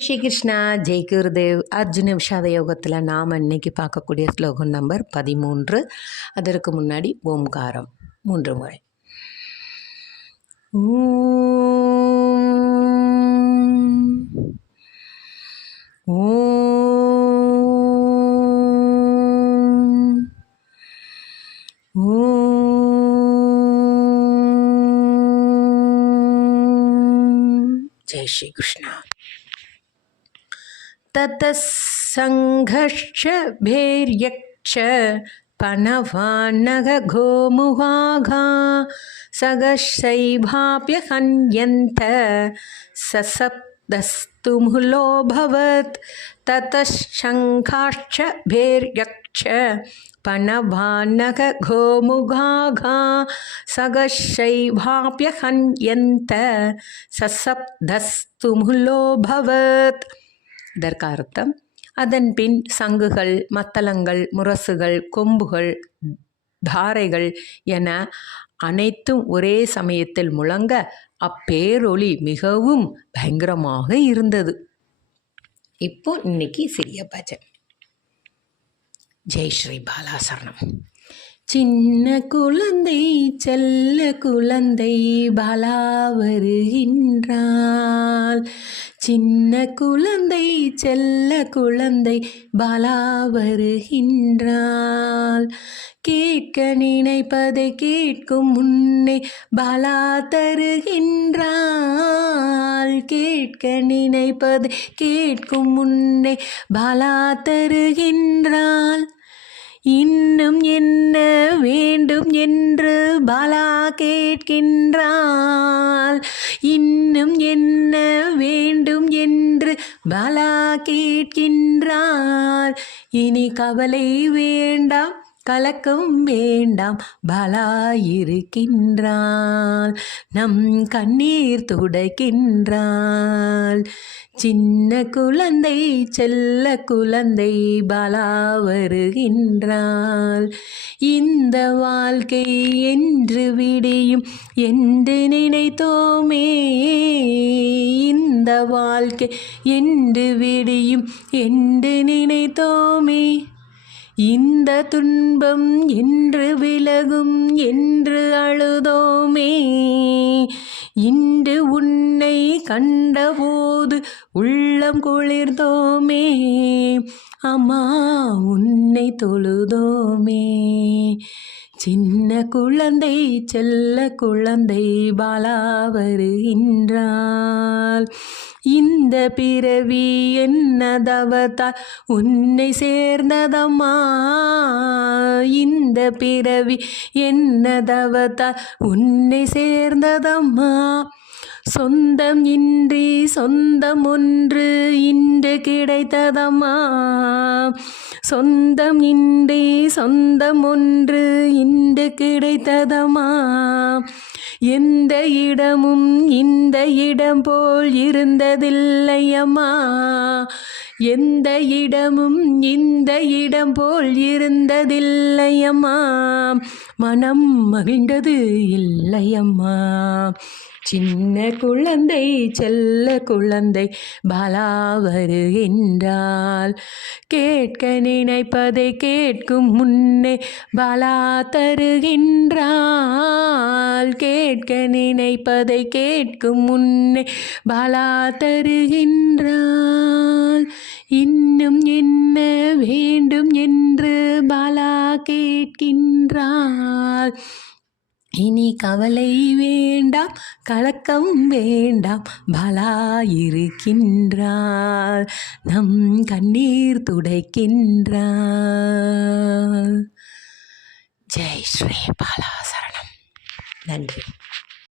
ஸ்ரீகிருஷ்ணா ஜெய் குருதேவ் அர்ஜுன விஷாத யோகத்தில் நாம் இன்னைக்கு பார்க்கக்கூடிய ஸ்லோகம் நம்பர் பதிமூன்று. அதற்கு முன்னாடி ஓம்காரம் மூன்று முறை. ஓ ஜெய் ஸ்ரீ கிருஷ்ணா ततसङ्घर्षभेर्यक्ष पनवानघ गोमुहाघा सगशैभाप्यहन्यन्त ससप्तस्तुमुलोऽभवत् ततश्शङ्खाश्च भेर्यक्ष पनवानघ गोमुघाघा सगशैभाप्यहन्यन्त ससप्तस्तुमुलोऽभवत् இதற்கர்த்தம். அதன் பின் சங்குகள் மத்தளங்கள் முரசுகள் கொம்புகள் தாரைகள் என அனைத்தும் ஒரே சமயத்தில் முழங்க அப்பேரொளி மிகவும் பயங்கரமாக இருந்தது. இப்போ இன்னைக்கு சிறிய பஜன். ஜெய் ஸ்ரீ பாலாசரணம். சின்ன குழந்தை செல்ல குழந்தை பாலா வருகின்றாள். சின்ன குழந்தை செல்ல குழந்தை பாலா வருகின்றாள். கேட்க நினைப்பதை கேட்கும் முன்னே பாலா தருகின்றாள். கேட்க நினைப்பதை கேட்கும் முன்னே பாலா தருகின்றாள். இன்னும் என்ன வேண்டும் என்று பாலா சொன்னால் இன்னும் என்ன வேண்டும் என்று பாலா கேட்கின்றார். இனி கவலை வேண்டாம் கலக்கம் வேண்டாம் பாலா இருக்கின்றாள் நம் கண்ணீர் துடைக்கின்றாள் சின்ன குழந்தை செல்ல குழந்தை பாலா வருகின்றாள் இந்த வாழ்க்கை என்று விடியும் என்று நினைத்தோமே. இந்த வாழ்க்கை என்று விடியும் என்று நினைத்தோமே. இந்த துன்பம் என்று விலகும் என்று அழுதோமே. இன்று உன்னை கண்டபோது உள்ளம் குளிர்ந்தோமே. அம்மா உன்னை தொழுதோமே. சின்ன குழந்தை செல்ல குழந்தை பாலா வருகின்றாள். இந்த பிறவி என்னதவத்தால் உன்னை சேர்ந்ததம்மா. இந்த பிறவி என்னதவத்தால் உன்னை சேர்ந்ததம்மா. சொந்தம் இன்றி சொந்தம் ஒன்று இன்று கிடைத்ததம்மா. சொந்தம் இன்றி சொந்தம் ஒன்று இன்று கிடைத்ததம்மா. எந்த இடமும் இந்த இடம் போல் இருந்ததில்லையம்மா. எந்த இடமும் இந்த இடம் போல் இருந்ததில்லையம்மா. மனம் மகிழ்ந்தது இல்லையம்மா. சின்ன குழந்தை செல்ல குழந்தை பலா வருகின்றால் கேட்க நினைப்பதை கேட்கும் முன்னே பலா தருகின்றால் கேட்க நினைப்பதை கேட்கும் முன்னே பலா தருகின்றால் இனி கவலை வேண்டாம் கலக்கம் வேண்டாம் பலா இருக்கின்றார் நம் கண்ணீர் துடைக்கின்றார். ஜெய் ஸ்ரீ பாலா சரணம் நன்றி.